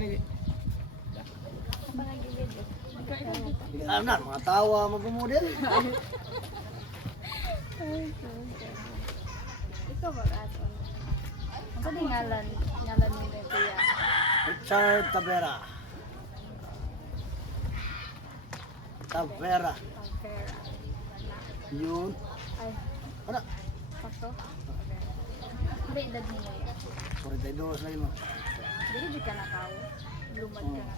Ani. Ano, mga tawa magpumudin. Ikaw ba ato? Ano din ngalan ni Kuya? Richard Tavera. Tavera. Pera. Yun. Ay, Ano? sakto? Hindi, edad mo na yan. 42 na yun. Hindi, di ka na tao. Lumad ka na.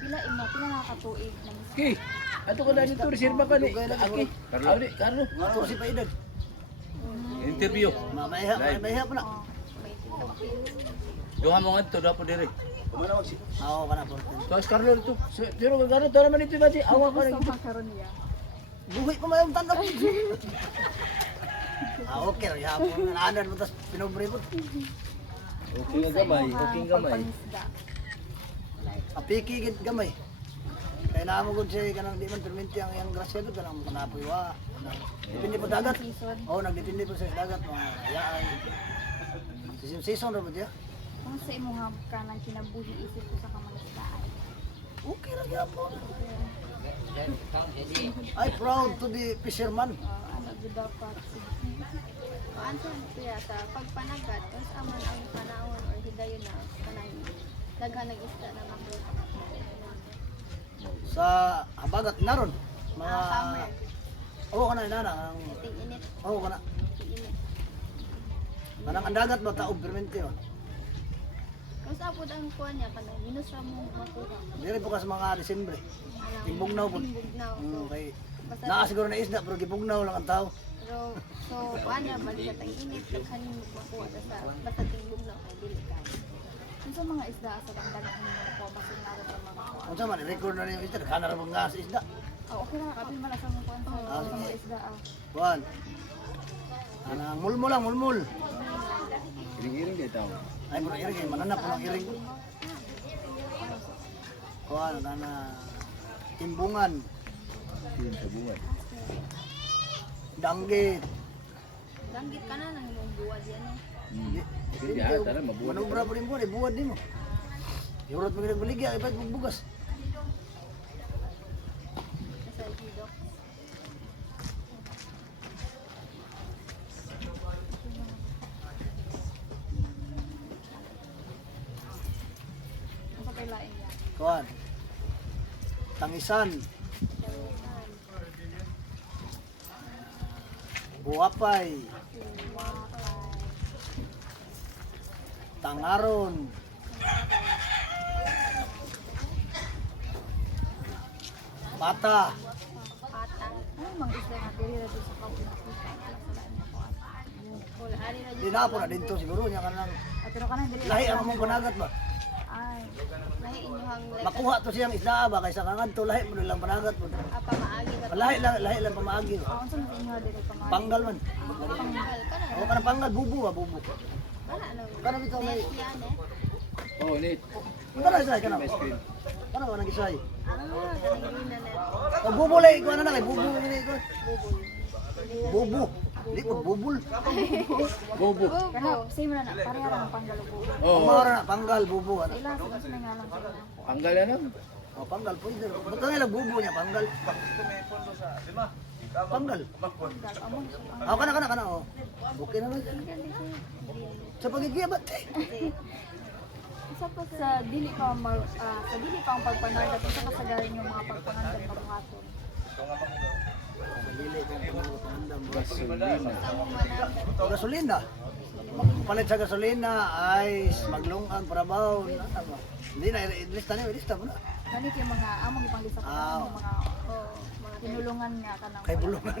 Pila nakakatuig na miss. Okay. Ato ka na dito reserva ka ni. Aki. Carlo di, Carlo. Ano si Paidad? Interview. Maiha pa na. Oh, may tingkapin. Duha mo ngadto dapo dire. Kumana magsi. Oo, ka na po. Tuas Carlo dito. Pero gano to naman dito ba si awa ka Gusto na. makaroon niya. Buhi pa mayroong tanong. Okay. Hapon na anan mo, tapos pinobre mo. Okay nga gamay, okay gamay. Pagpangisda. Apiki gid gamay. Kaya naamo gud siya kanang di man perminti ang iyang grasya do kanang kanapoy wa. Depende po dagat. Season. Oo, nagdepende po sa dagat mga hayaan. Season ra ba diya? Kung sa imo nga ka nang kinabuhi isip ko sa kamangisdaan. Okay ra gyapon. I proud to be fisherman. Ano gud dapat? Answer siya sa pagpanagat, kung sa aman ang panahon or hidayon na kanang daghan nag-isda na mako. Sa habagat naron mga Summer, Oo kana inana ang tig-init, oo kana. tig-init. Kanang ang dagat ba taog perminti ba? Kung sa apod ang kuha niya, kanang minus ra mo makuha. Diri po ka sa mga Disyembre. Anang Timbugnaw po. timbugnaw. So, Kay basta naa siguro na isda pero gibugnaw lang ang tao. so kuha niya, balik sa tag-init, daghan mo makuha. Basta timbugnaw, kay dili ka. Kung sa mga isda sa damdagan mo ko basta naroon sa mga kuha. Unsa man record na niyo isda kana ra mga sa isda. Oh, okay na kapil mala sa mga kuha sa mga isda. Buwan. Anang mulmul lang mulmul. Iring-iring kay tao. Ay bro iring mananap po ng iring. Kuan ana timbungan, Tin sa buwan. danggit. Danggit ka na nang imong buwad yan eh. Hindi. Hindi ah, tara mabuhat. Manubra po rin buwan, buwad din mo. Iurot mo ginagbaligya, iba't magbugas. Sa hidok. Ang pagkailain niya. Kuan. Tangisan, buwapay, tangaron, pata, Pata. Ano mga isda na diri ra sa kapil nakita. Wala, hari na di na po na dito siguro niya kanang Pero kanang diri. lahi ang mong panagat ba? Ay, lahi inyuhang Makuha to siyang isda ba kaysa kangadto lahi mo lang panagat mo. apa maagi ka. Lahi lang pamaagi. unsa man inyo diri pa mga. Panggal man. Panggal ka na. O kanang panggal bubu ba bubu. Wala ano. Kana bitaw may Yan eh. Oh, nit. kana isay kana. Ice cream. Kana ba nang isay? Galing rin na net. O bubu lay ko na kay bubu ni ko. Bubu. Di ko bubul. Bobo. Kana same na pareha lang ang panggalo bubo. Oh, Mara na panggal bubu. Ano? Ila sa mas may ngalan sila. panggal na lang. O panggal pwede. Ba't nga lang bubu niya panggal? Panggal. Amon O kana o. Okay na lang. Sa pagigiyabat eh. sa dili pa sa dili pa ang pagpanagat sa kasagaran yung mga pagpangandam ng buhaton. Dili ko pangandam. Gasolina. Gasolina. Palit sa gasolina ay maglungang trabaho. Hindi na lista mo na. Ganit yung mga among ipanglisa ko yung mga tinulungan nga kanang Kay bulungan.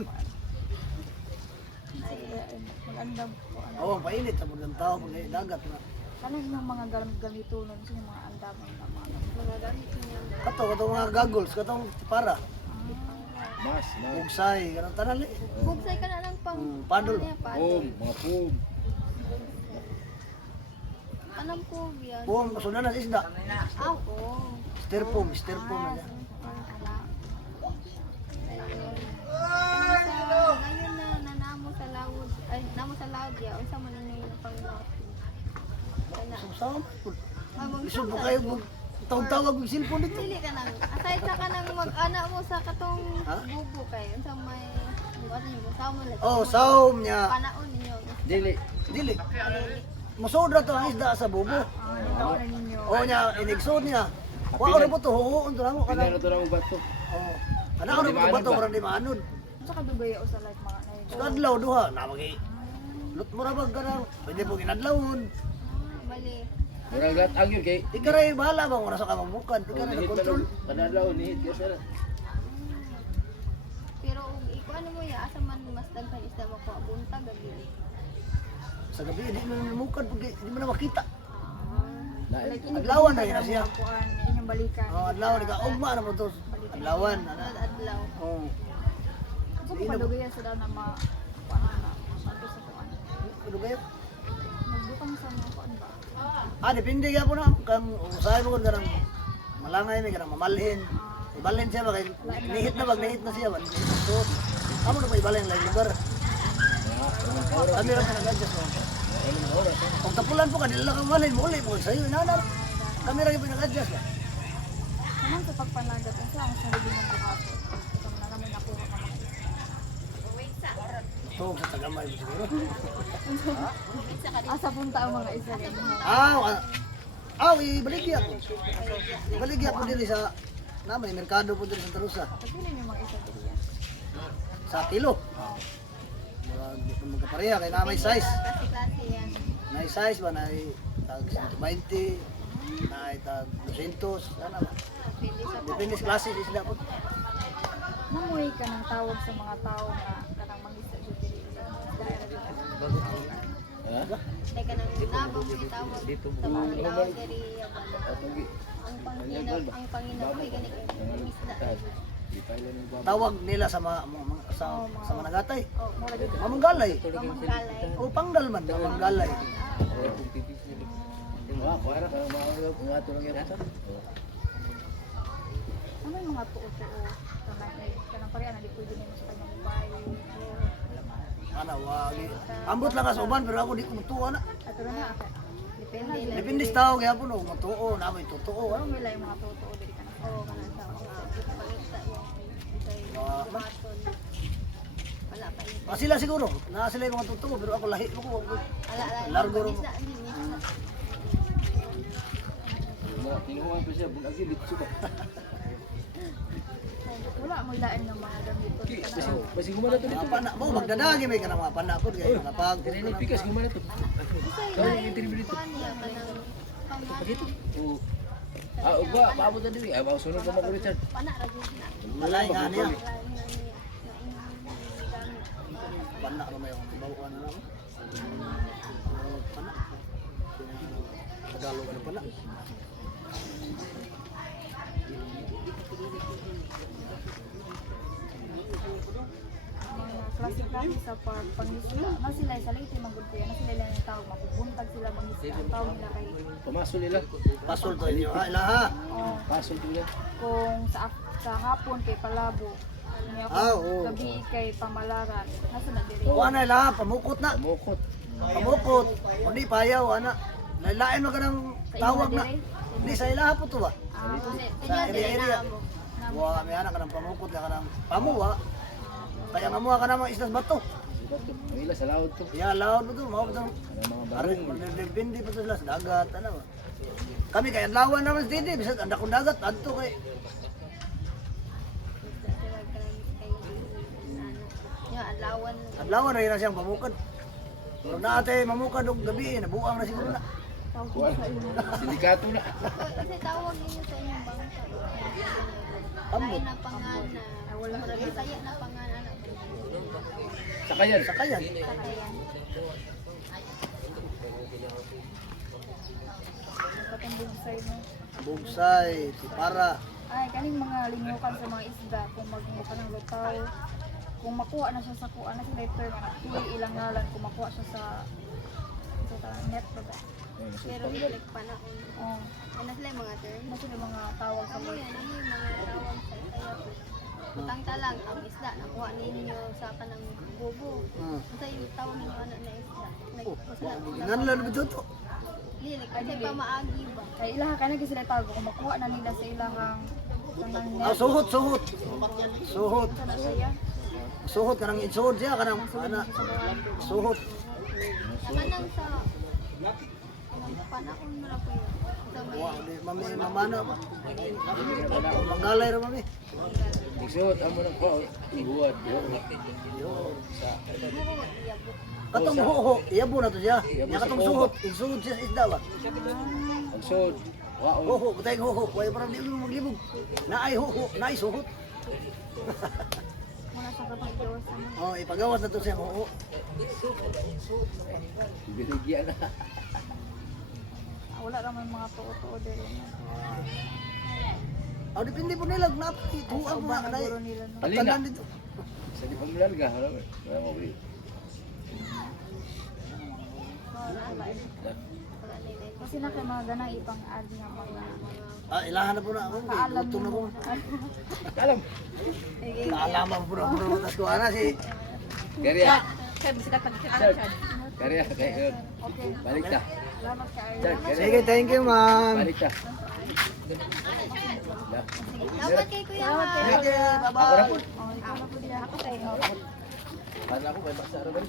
magandam ko ano. Oo, painit sa mga tao pag dagat na. Kanang yung mga gamitunon sa yung mga andamon na mga Gamit niya. Katong mga goggles, katong para. Mas, Ugsay, kanang tanali. Bugsay ka na lang pang Padol. ano niya, Pum, mga pum. Anong po yan? Pum, sundan na sa isda. Ako. Styrofoam na yan. Ngayon na nanamo sa laod. Ay, namo sa laod ya. Unsa man ini yung pang Saan? Magmang Gusto mo kayo tawag-tawag ng cellphone dito? dili ka nang aside sa kanang mag-ana mo sa katong Ha? bubo kay unsa may ano yung sa mo lang. Oh, saom niya. Panaon ninyo. Dili. Dili. Musod na to ang isda sa bubo. Ano na ninyo? Oh niya, inigsod niya. Wa ora po to, huon to namo kana. Pinano to ng bato. Oh. Ana ora po bato para di maanod. Sa kadugay o sa life mga na Sa adlaw duha na magi. Lut mo ra bag kanang pwede po ginadlawon. Bali. Murag lahat ang yun kay. Ikaray bahala ba ora sa kamambukan. Ikaray na control. Panadlaw ni hit ka Pero iko ano mo ya asa man mas daghan isda mo ko bunta gabi. Sa gabi di mo namukad pag di mo na makita. like ini Adlawan na yun siya. kuan inyong balikan. Oh, adlawan ka ugma na mo to. Adlawan ana. Adlaw. Oh. So kung kadugay sa daw na ma kuan na santo sa kuan. Kuno kayo? Magbutang sa mga kuan ba? Depende ka po na. Kang usahay mo kung ganang malangay may ganang mamalhin. Ibalhin siya ba kay nihit na siya ba? So, amo na ba ibalhin lang lugar? Kami lang pinag-adjust mo. Kung tapulan po ka, dila lang kang malhin mo ulit mo sa'yo, inanar. Kami lang yung pinag-adjust ba? Naman sa pagpanagat ang sa ang sarili ng buhato. Ikaw na namin nakuha ka mga Tuog sa tagamay mo siguro. asa punta ang mga isa rin. Ibaligya ko. Ibaligya ko din sa naman, merkado po din sa Tarusa. Pagpili niyo mga isa din. Sa kilo. Magkapareha, kaya na may size. Klase yan. Na size ba, na tag 120, na tag 200, ano ba? Pili sa Depende sa klase sila po. Namuhay ka ng tawag sa mga tao na kanang mangisa dito diri sa daerah. Ha? kay kanang nabog ni tawag Dito sa mo. mga tao diri Pagi. ang Panginoon ay ganito isda. Di pa ilan ng baboy. Tawag nila sa mga sa managatay. Oh, Mura dito. Mamanggalay. pamanggalay. O panggal man, mamanggalay. Kung tipis nila. Yung mga kuwara ka mga kung ato lang yan asa. Ano yung mga tuo-tuo? Kanang pareha na di pwede nimo sa kanyang bahay. Ana wagi. Ambot lang ka sa uban pero ako di ko mutuo na. At ito na aka. Depende lang. Depende sa tao kaya po no, mutuo na may totoo. Ano nila yung mga tuo-tuo diri kanang Oo, kanang sa pangita yan. Kay buhaton. Wala pa yun. Sila siguro, na sila yung mga totoo pero ako lahi ko. Wala Largo ro. isda din isda. Kinuha pa siya bunagi litso ba. wala mo lain ng mga gamit ko. Basi gumana to dito. Mga pana mo magdadagi may kanang mga pana po kay mga pag. Dili pikas gumana to. Kaya yung tinibili niya kanang Pagito. O ugba paabot na diri. Ay mausunod pa mo Richard. pana ra gyud na. Malay nga niya. Gamit. Pana ra may bawa na lang. Pana. Tagalog ano pana? Mga klase-klase sa pangisda. Na sila sa late magud kuya, na sila lang yung tawag mapubuntag sila mangisda. Ang tawag nila kay Pumasol nila. Pasol to inyo ha, ilaha. oh, Pasol nila. kung sa hapon kay Palabo. Niya Oo. gabi kay Pamalaran. Nasa na diri. O ana ilaha, pamukot na. Mukot. Pamukot. Kundi payaw ana. Lailain mo ka ng tawag na. Hindi sa ilaha po to ba? Sa area. Wa may anak ka ng pamukot na ka ng pamuwa. Kaya nga muha ka ng mga isdas bato. May ila sa laod to. Ya laod mo to, mao pa Ano mga Arin, barong. depende pa to sila sa dagat, ano ba? Kami kay adlawan naman sa didi, bisag anda kong dagat, adto kay. Adlawan. Adlawan na yun na siyang pamukad. Pero naate mamukad og gabi, nabuang na siguro na. Sindikato na. Kasi tawag ninyo sa inyong bangka. Ambot. Lain na pangana. Wala saya na pangana. Sakayan. Sakayan. Sakayan. Patong bugsay mo. Bugsay, sipara. Ay, kaning mga lingukan sa mga isda, kung magmuka ng lutaw, kung makuha na siya sa kuha na sila term, pili ilang ngalan, kung makuha siya sa net ba ba? Pero ilik pa na. Oh, Ano sila yung mga term? na sila mga tawag sa Ano word. yan? Ano yung mga tawag sa kaya po? Utang talang ang isda. Nakuha ninyo sa kanang bubo. Hmm. Ito yung tawag ninyo ano na isda. Like, Oh, masala. ngan lang bito to. Lilik Ay, Kasi dili. pamaagi ba? Kay ilaha ka na kasi sila tago kung makuha na nila sa ilahang tanang Ah, net. suhot, suhot. Suhot. Sana siya. Suhot kanang insuhot siya kanang ana. Suhot. Naman sa anong panahon mo na po yun. Sa may Wa di mami mamana ba. Manggalay ra mami. Igsuot ang mo ng ko. Buwad. Katong huho, iyabo na to siya. Nya katong suhot, insuhot siya sa isda ba. Ang suot. Wow. Huho, kutay huho, way parang di mo maglibog. Naay huho, naay suhot. Muna sa kapag Diyos. Oh, ipagawas na to siya huho. Biligyan na. Wala naman mga tuo-tuo din. Oh, depende po nila na tuwa mo na Guro nila no. Alina. tanan dito. Sa di paglarga. Wala mo ba? Kasi na kay mga ganang ibang ad nga mga Ah, ilahan na po na ako. kaalam Luto na po. mo. Alam. Kaalaman po na po. Tas ko ana si Kariya. Kaya bisita tagkita Sir. siya. Kariya. Kaya. Okay. Balik ta. Salamat ka. Sir. Salamat. Kariya. sige, thank you, ma'am. Balik ta. Dapat kay Kuya Salamat Ma. kayo. Sige, Ako na bye-bye. po. Oh, ikaw na po din ako tayo. Paano ako? May baksa rin ba?